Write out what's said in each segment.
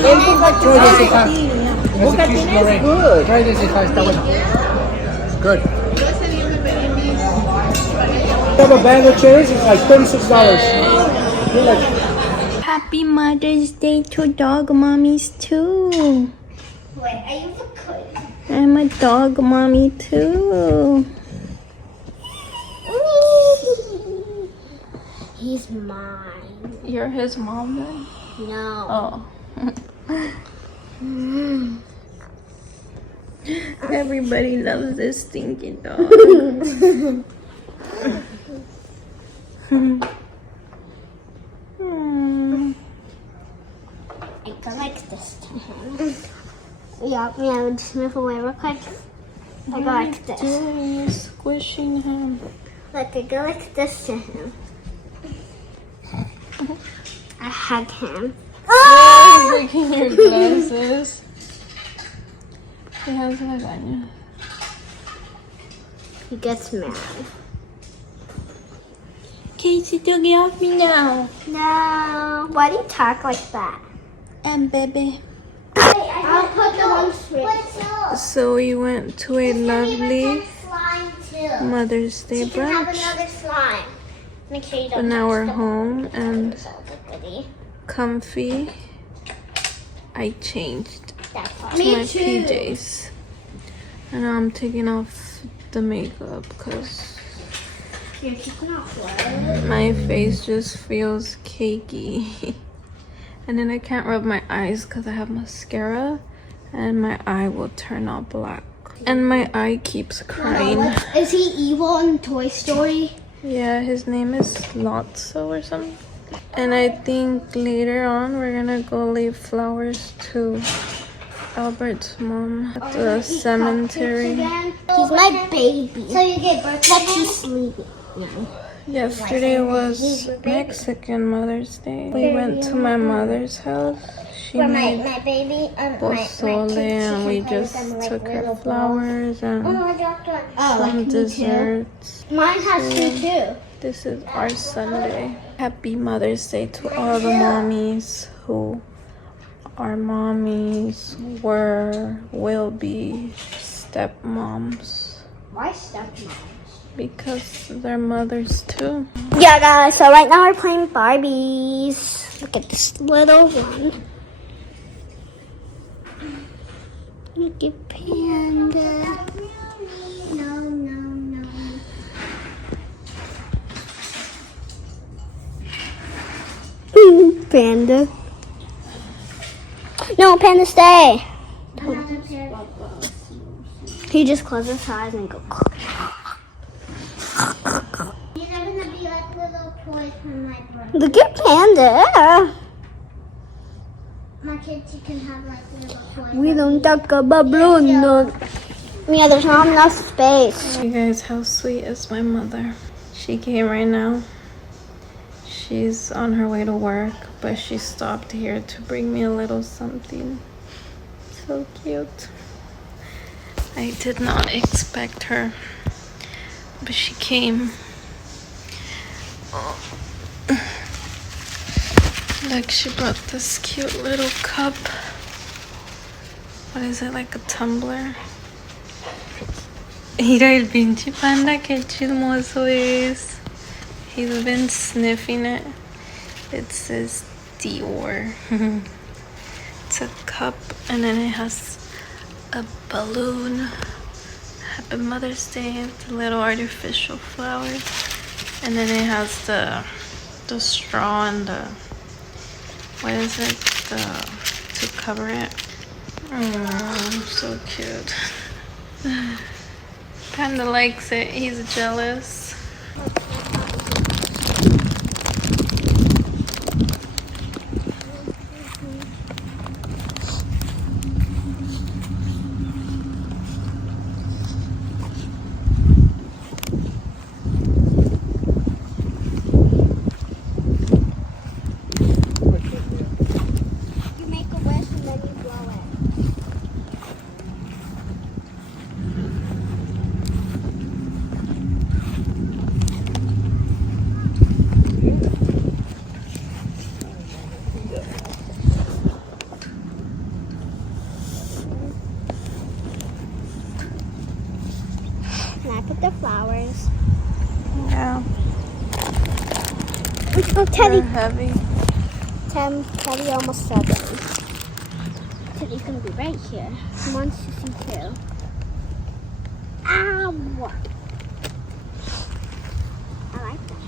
Try this hija. It's good. Try this hija, está bueno. It's good. Have a bag of cherries, it's like $36. Happy Mother's Day to dog mommies too. Wait, are you recording? I'm a dog mommy too. He's mine. You're his mom then? No. Oh. Everybody loves this stinky dog. I go like this to him. Yeah, just move away real quick. I go like this. Doing is squishing him. Look, I go like this to him. I hug him. Oh, you're breaking your glasses. He has lagaña. He gets mad. Casey, don't get off me now. No. Why do you talk like that? And baby. I'll put the one straight. So we went to a lovely Slime too. Mother's Day You can have brunch. another slime. Make sure you But don't now we're touch the home and It's all liquidy. comfy. I changed That part. to my PJs. And now I'm taking off the makeup because Here, keep it off. What? my face just feels cakey. And then I can't rub my eyes because I have mascara and my eye will turn all black. And my eye keeps crying. Is he evil in Toy Story? Yeah, his name is Lotso or something. And I think later on we're gonna go leave flowers to Albert's mom at the cemetery. He's my baby. So you get birthday. Let you sleep. Yesterday was Mexican Mother's Day. We went to my mother's house. She For made my baby, pozole and we just took her flowers and I dropped one. some desserts. Mine has two too. This is our Sunday. Happy Mother's Day to all the mommies who are mommies, were, will be stepmoms. Why stepmom? Because they're mothers too. Yeah, guys. So right now we're playing Barbies. Look at this little one. Look at Panda. No. Panda. No, Panda, stay. He just closes his eyes and go. These are gonna be like little toys from my brother. Look at Panda. My kids, you can have like little toys. We don't talk about Bruno. Yeah, there's not enough space. You guys, how sweet is my mother? She came right now. She's on her way to work, but she stopped here to bring me a little something. So cute. I did not expect her, but she came. Oh. Look, she brought this cute little cup. What is it, like a tumbler? Mira el pinche panda, que chismoso es. He's been sniffing it. It says Dior. It's a cup and then it has a balloon. Happy Mother's Day with a little artificial flowers. And then it has the straw and the, what is it? To cover it. Oh, so cute. Kinda likes it. He's jealous. You make a wish and then you blow it. Put the flowers. Yeah. Oh, Teddy. They're heavy. Teddy almost 7. Teddy's gonna be right here. He wants to see too. Ow! I like that.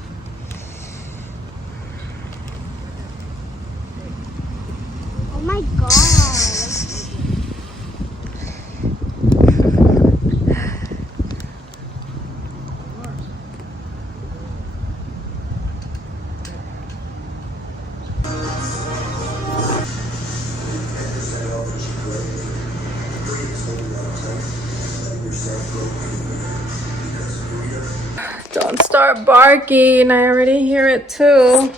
Oh my god. Don't start barking. I already hear it too.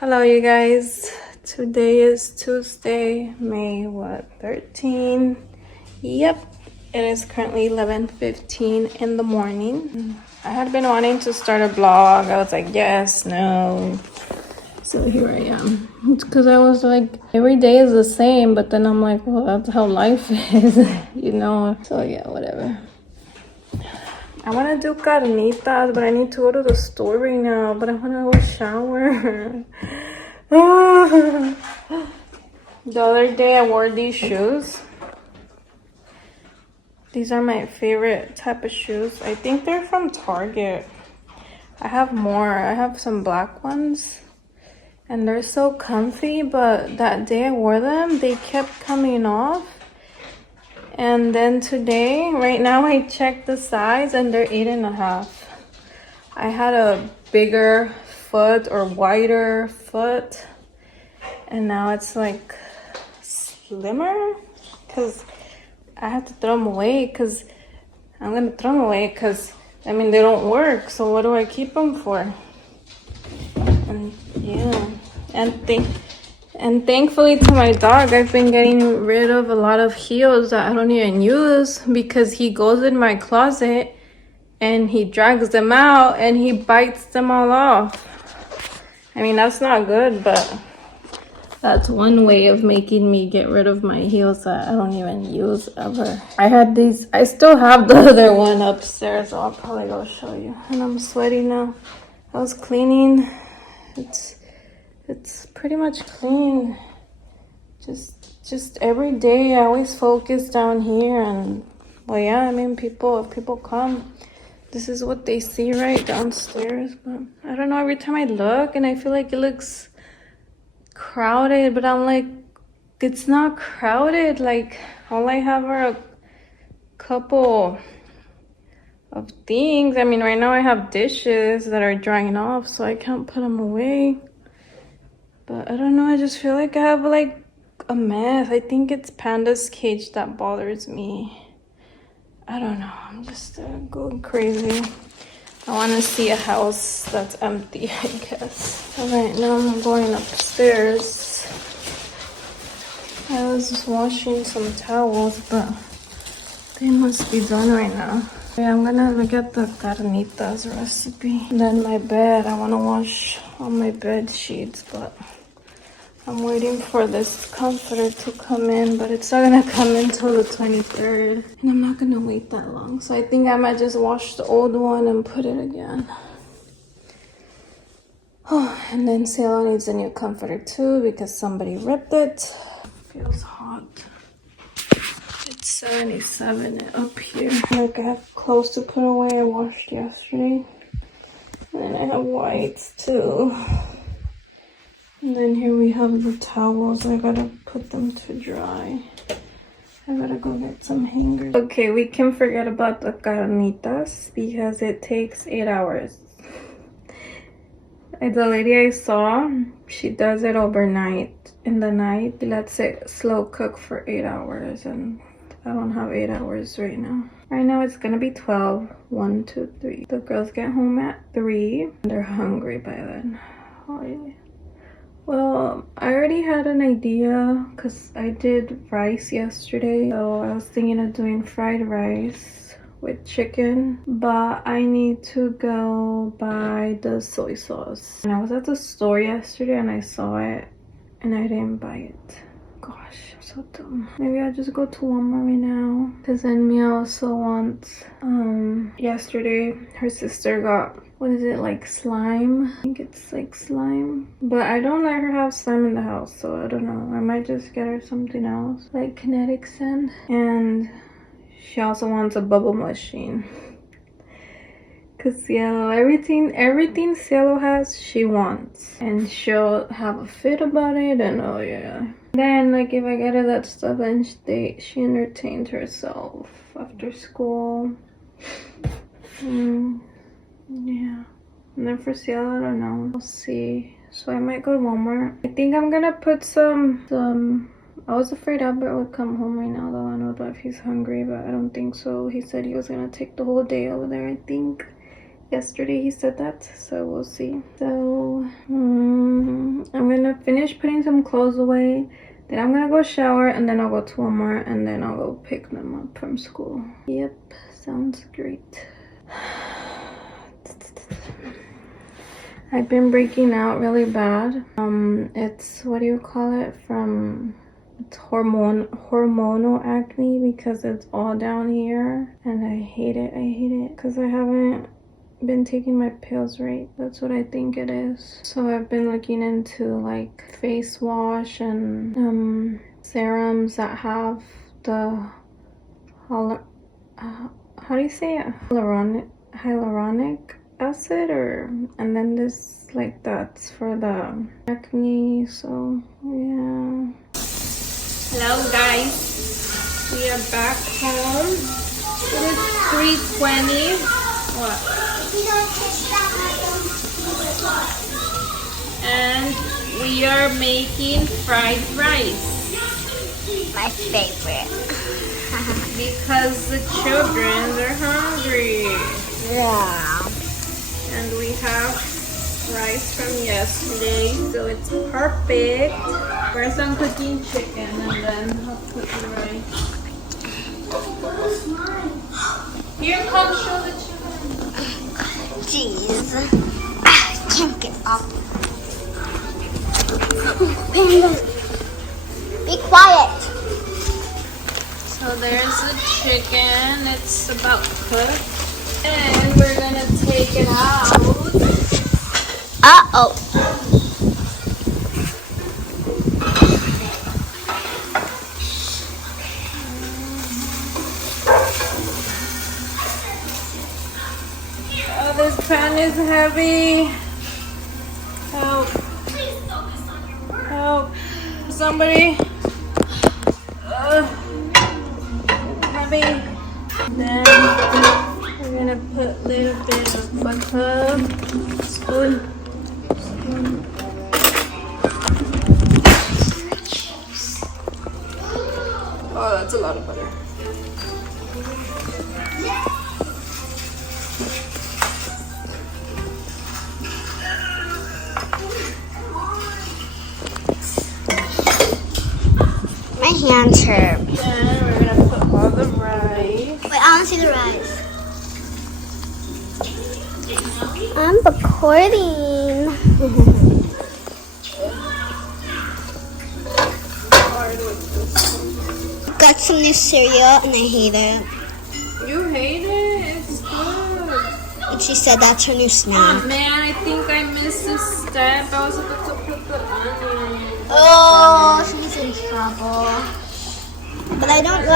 Hello, you guys. Today is Tuesday, May 13. Yep, it is currently 11:15 in the morning. I had been wanting to start a vlog. I was like, yes, no. So here I am. It's because I was like, every day is the same, but then I'm like, well, that's how life is, you know? So yeah, whatever. I want to do carnitas, but I need to go to the store right now, but I want to go shower. The other day I wore these shoes. These are my favorite type of shoes. I think they're from Target. I have more. I have some black ones. And they're so comfy, but that day I wore them, they kept coming off. And then today, right now I checked the size and they're 8.5. I had a bigger foot or wider foot. And now it's like slimmer. Because I have to throw them away because I'm going to throw them away because, I mean, they don't work. So what do I keep them for? And yeah. And thankfully to my dog, I've been getting rid of a lot of heels that I don't even use because he goes in my closet and he drags them out and he bites them all off. I mean, that's not good, but that's one way of making me get rid of my heels that I don't even use ever. I had these, I still have the other one upstairs, so I'll probably go show you. And I'm sweaty now. I was cleaning. It's pretty much clean. Just every day I always focus down here, and well, yeah, I mean, if people come, this is what they see right downstairs. But I don't know, every time I look and I feel like it looks crowded, but I'm like, it's not crowded. Like, all I have are a couple of things. I mean, right now I have dishes that are drying off, so I can't put them away. But I don't know, I just feel like I have like a mess. I think it's Panda's cage that bothers me. I don't know, I'm just going crazy. I want to see a house that's empty, I guess. So right now I'm going upstairs. I was just washing some towels, but they must be done right now. Yeah, I'm gonna look at the carnitas recipe. And then my bed, I want to wash all my bed sheets, but I'm waiting for this comforter to come in, but it's not gonna come until the 23rd. And I'm not gonna wait that long. So I think I might just wash the old one and put it again. Oh, and then Cielo needs a new comforter too because somebody ripped it. Feels hot. It's 77 up here. Like, I have clothes to put away I washed yesterday. And then I have whites too. And then here we have the towels. I gotta put them to dry. I gotta go get some hangers. Okay, we can forget about the carnitas because it takes 8 hours. The lady I saw, she does it overnight. In the night, she lets it slow cook for 8 hours, and I don't have 8 hours right now. Right now it's gonna be 12. 1, 2, 3. The girls get home at 3. They're hungry by then. Oh yeah. Well, I already had an idea because I did rice yesterday. So I was thinking of doing fried rice with chicken, but I need to go buy the soy sauce. And I was at the store yesterday and I saw it and I didn't buy it. gosh, I'm so dumb. Maybe I'll just go to Walmart right now. Because then Mia also wants, yesterday her sister got, what is it, like slime? I think it's like slime. But I don't let her have slime in the house, so I don't know. I might just get her something else, like kinetic sand. And she also wants a bubble machine. Cause Cielo, everything Cielo has, she wants. And she'll have a fit about it, and oh yeah. Then, like, if I get her that stuff, then she entertains herself after school. Yeah. And then for Cielo, I don't know. We'll see. So I might go to Walmart. I think I'm gonna put some... I was afraid Albert would come home right now, though. I don't know if he's hungry, but I don't think so. He said he was gonna take the whole day over there, I think. Yesterday he said that, so we'll see. So I'm gonna finish putting some clothes away, then I'm gonna go shower, and then I'll go to Walmart, and then I'll go pick them up from school. Yep, sounds great. I've been breaking out really bad. It's, what do you call it, it's hormonal acne, because it's all down here, and I hate it because I haven't been taking my pills right. That's what I think it is. So I've been looking into like face wash and serums that have the how do you say it, hyaluronic acid, and then this, like, that's for the acne. So yeah. Hello guys, we are back home. It is 3:20. What? And we are making fried rice. My favorite. Because the children are hungry. Yeah. And we have rice from yesterday, so it's perfect. First I'm cooking chicken, and then I'll cook the rice. Here, come show the chicken. Jeez. Can't get off. Panda, be quiet. So there's the chicken. It's about cooked. And we're gonna take it out. Uh-oh. Oh, this pan is heavy. Help. Help. Somebody. Heavy. Then we're gonna put a little bit of butter. Spoon. Oh, that's a lot of butter. My hands hurt. Then we're gonna put all the rice. Wait, I want to see the rice. I'm recording. Got some new cereal and I hate it. You hate it? It's good. And she said that's her new Oh snack. man, I think I missed a step. I was about to put the onion. Oh, she's in trouble. But I don't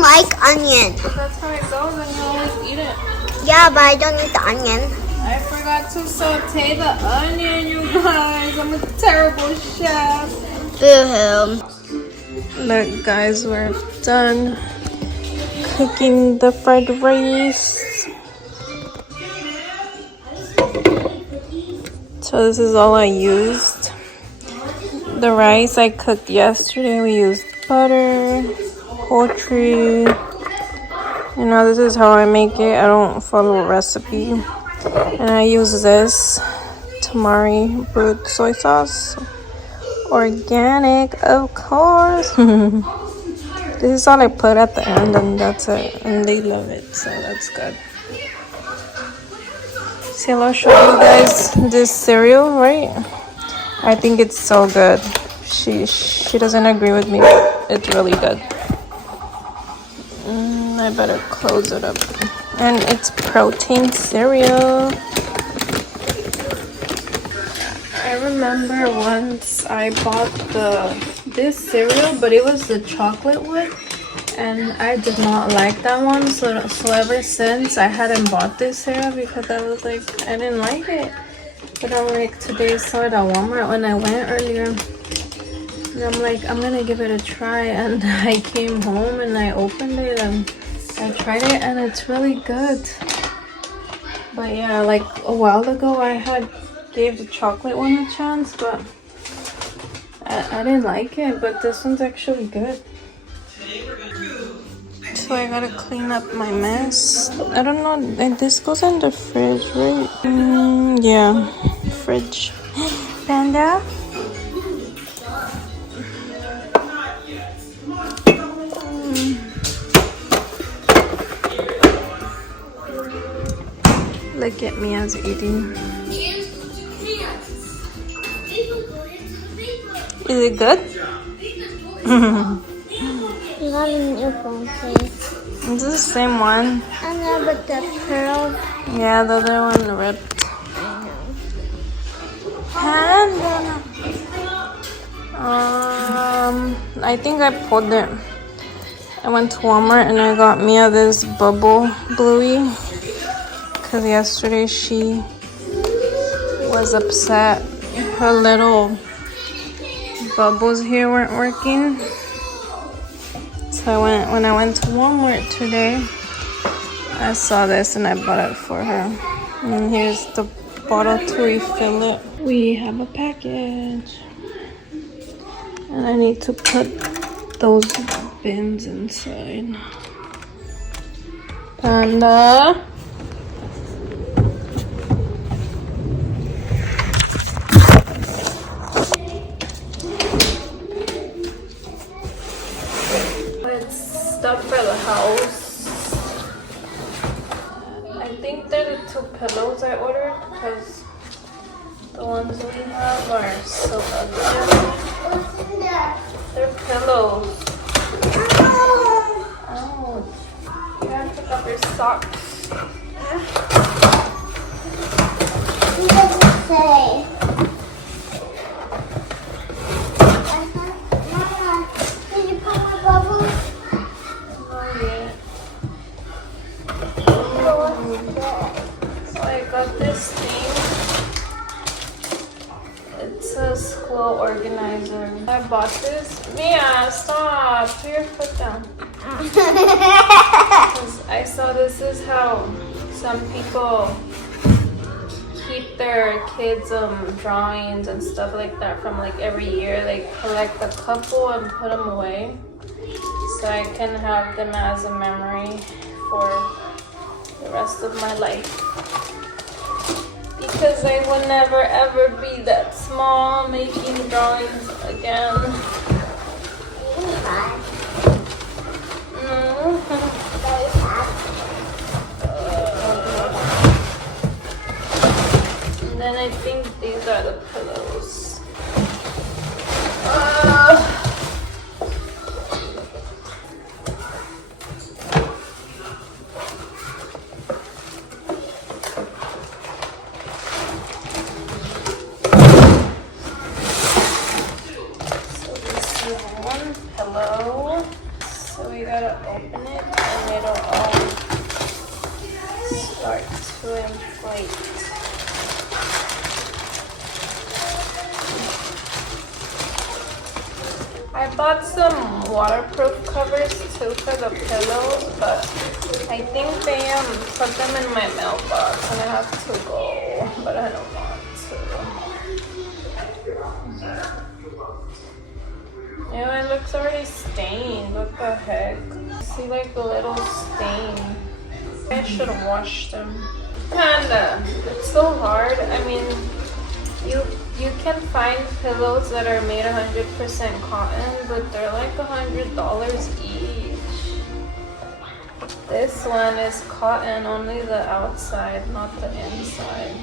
like onion. But that's how it goes, and you always eat it. Yeah, but I don't eat the onion. I forgot to saute the onion, you guys. I'm a terrible chef. Boo-hoo. Look, guys, we're done cooking the fried rice. So this is all I used. The rice I cooked yesterday, we used butter, poultry. You know, this is how I make it. I don't follow a recipe. And I use this tamari brute soy sauce. Organic, of course. This is all I put at the end, and that's it. And they love it, so that's good. See, I'll show you guys this cereal, right? I think it's so good. she doesn't agree with me, but it's really good. I better close it up. And it's protein cereal. I remember once I bought this cereal, but it was the chocolate one, and I did not like that one. So ever since I hadn't bought this cereal because I was like, I didn't like it. But I'm like, today I saw it at Walmart when I went earlier, and I'm like, I'm gonna give it a try. And I came home and I opened it and I tried it, and it's really good. But yeah, like a while ago I had gave the chocolate one a chance, but I didn't like it. But this one's actually good. So I gotta clean up my mess. I don't know, this goes in the fridge, right? Yeah, fridge. Panda? Look at me as eating. Is it good? You got a new phone case. It's the same one. I know, but the pearl. Yeah, the other one ripped. I I think I pulled it. I went to Walmart and I got Mia this bubble bluey. Because yesterday she was upset. Her little bubbles here weren't working. So when I went to Walmart today, I saw this and I bought it for her. And here's the bottle to refill it. We have a package. And I need to put those bins inside. Panda. Stuff for the house. I think they're the 2 pillows I ordered because the ones we have are so ugly. They're pillows. Ouch. You have to pick up your socks. He doesn't say. Mama, did you put my bubbles? So I got this thing. It's a school organizer. I bought this. Mia, stop. Put your foot down. Because I saw this is how some people keep their kids' drawings and stuff like that from like every year. They collect a couple and put them away. So I can have them as a memory for the rest of my life. Because I will never ever be that small making drawings again. And then I think these are the pillows. Pillow. So we gotta open it and it'll all start to inflate. I bought some waterproof covers too for the pillows, but I think they put them in my mailbox and I have to go, but I don't want to. Ew, it looks already stained. What the heck? I see like a little stain. I should have washed them. Panda, it's so hard. I mean, you can find pillows that are made 100% cotton, but they're like $100 each. This one is cotton, only the outside, not the inside.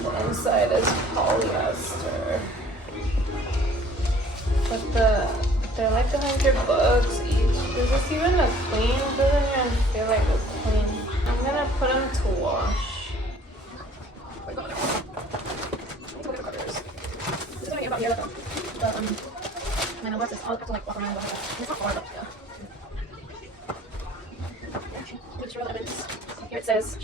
The inside is polyester. they're like $100 each. Is this even a queen? It doesn't even feel like a queen. I'm gonna put them to wash. Here it says.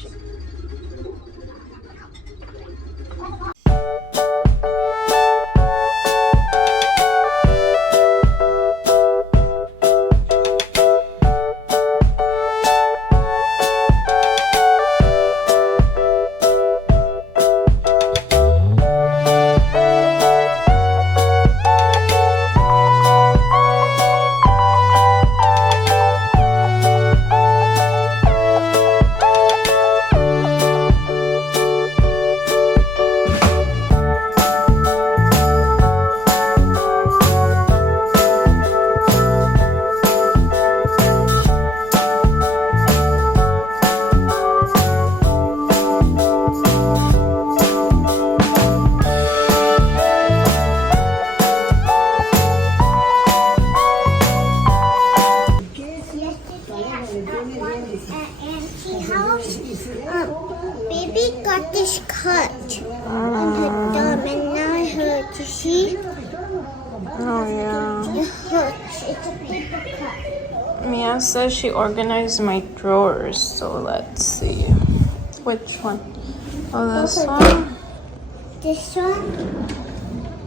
Baby got this cut on her thumb and now it hurts. You see? Oh yeah. It hurts. It's a paper cut. Mia says she organized my drawers, so let's see. Which one? Oh, this one? This one?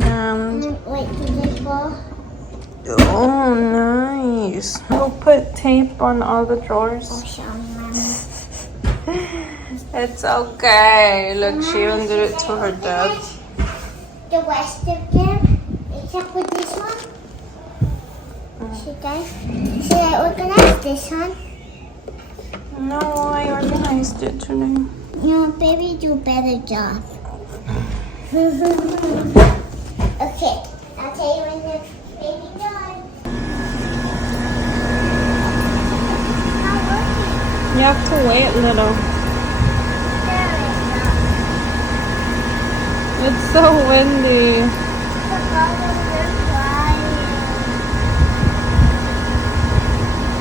And Wait, did they fall? oh, nice. We'll put tape on all the drawers. Oh, sorry, Mama. It's okay. Look, she even did it to her dad. The rest of them, except for this one. Should I organize this one? No, I organized it today. No, baby, do a better job. Okay, I'll tell you when the baby done. Not working. You have to wait a little. There it It's so windy. is. The bubbles are flying.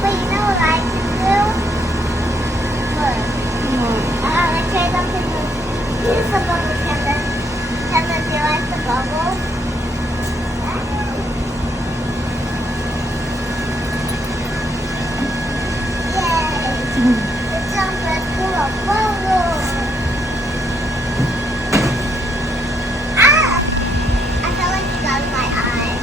But you know what I can do? Look. Let's try something. Here's the bubble, Kevin. Kevin, do you like the bubble? Yay! It sounds like full of bubbles. Ah! I felt like it got in my eye.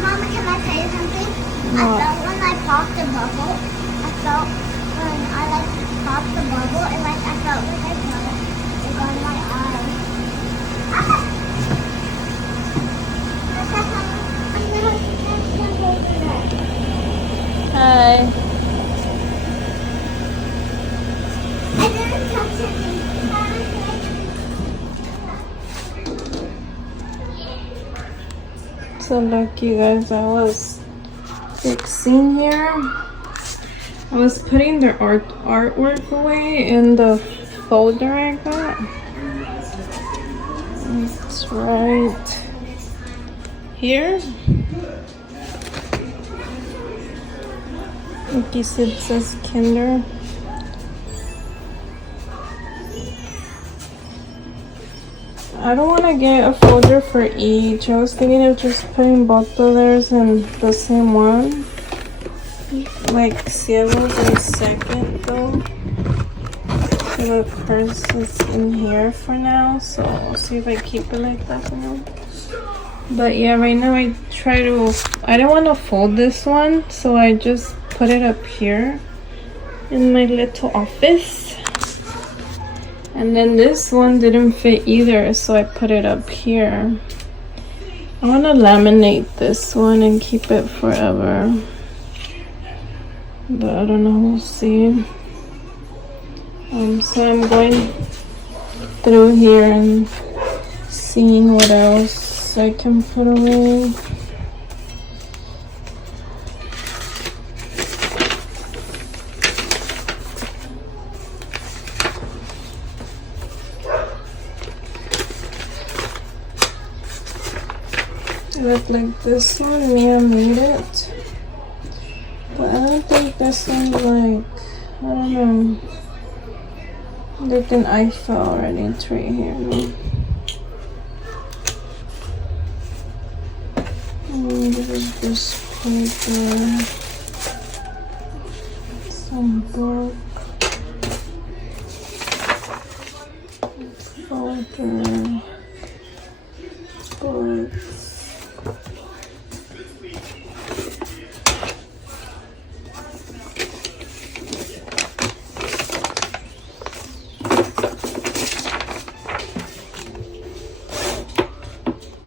Mama, can I tell you something? I felt when I popped the bubble, I felt when I popped the bubble, and I felt like I felt it on my eye. Hi. I didn't touch it. So look, you guys, I was fixing here. I was putting the artwork away in the folder I got. It's right here. Like you said, it says Kinder. I don't want to get a folder for each. I was thinking of just putting both of theirs in the same one. Like Cielo's in second though. The purse is in here for now, so I'll see if I keep it like that for now. But yeah, right now I don't want to fold this one, so I just put it up here in my little office. And then this one didn't fit either, so I put it up here. I want to laminate this one and keep it forever. But I don't know, we'll see. So I'm going through here and seeing what else I can put away. It looked like this one, Mia made it. But I don't think this one's like, I don't know. Like an Eiffel already, it's right here. This is just paper. Some book. Folder.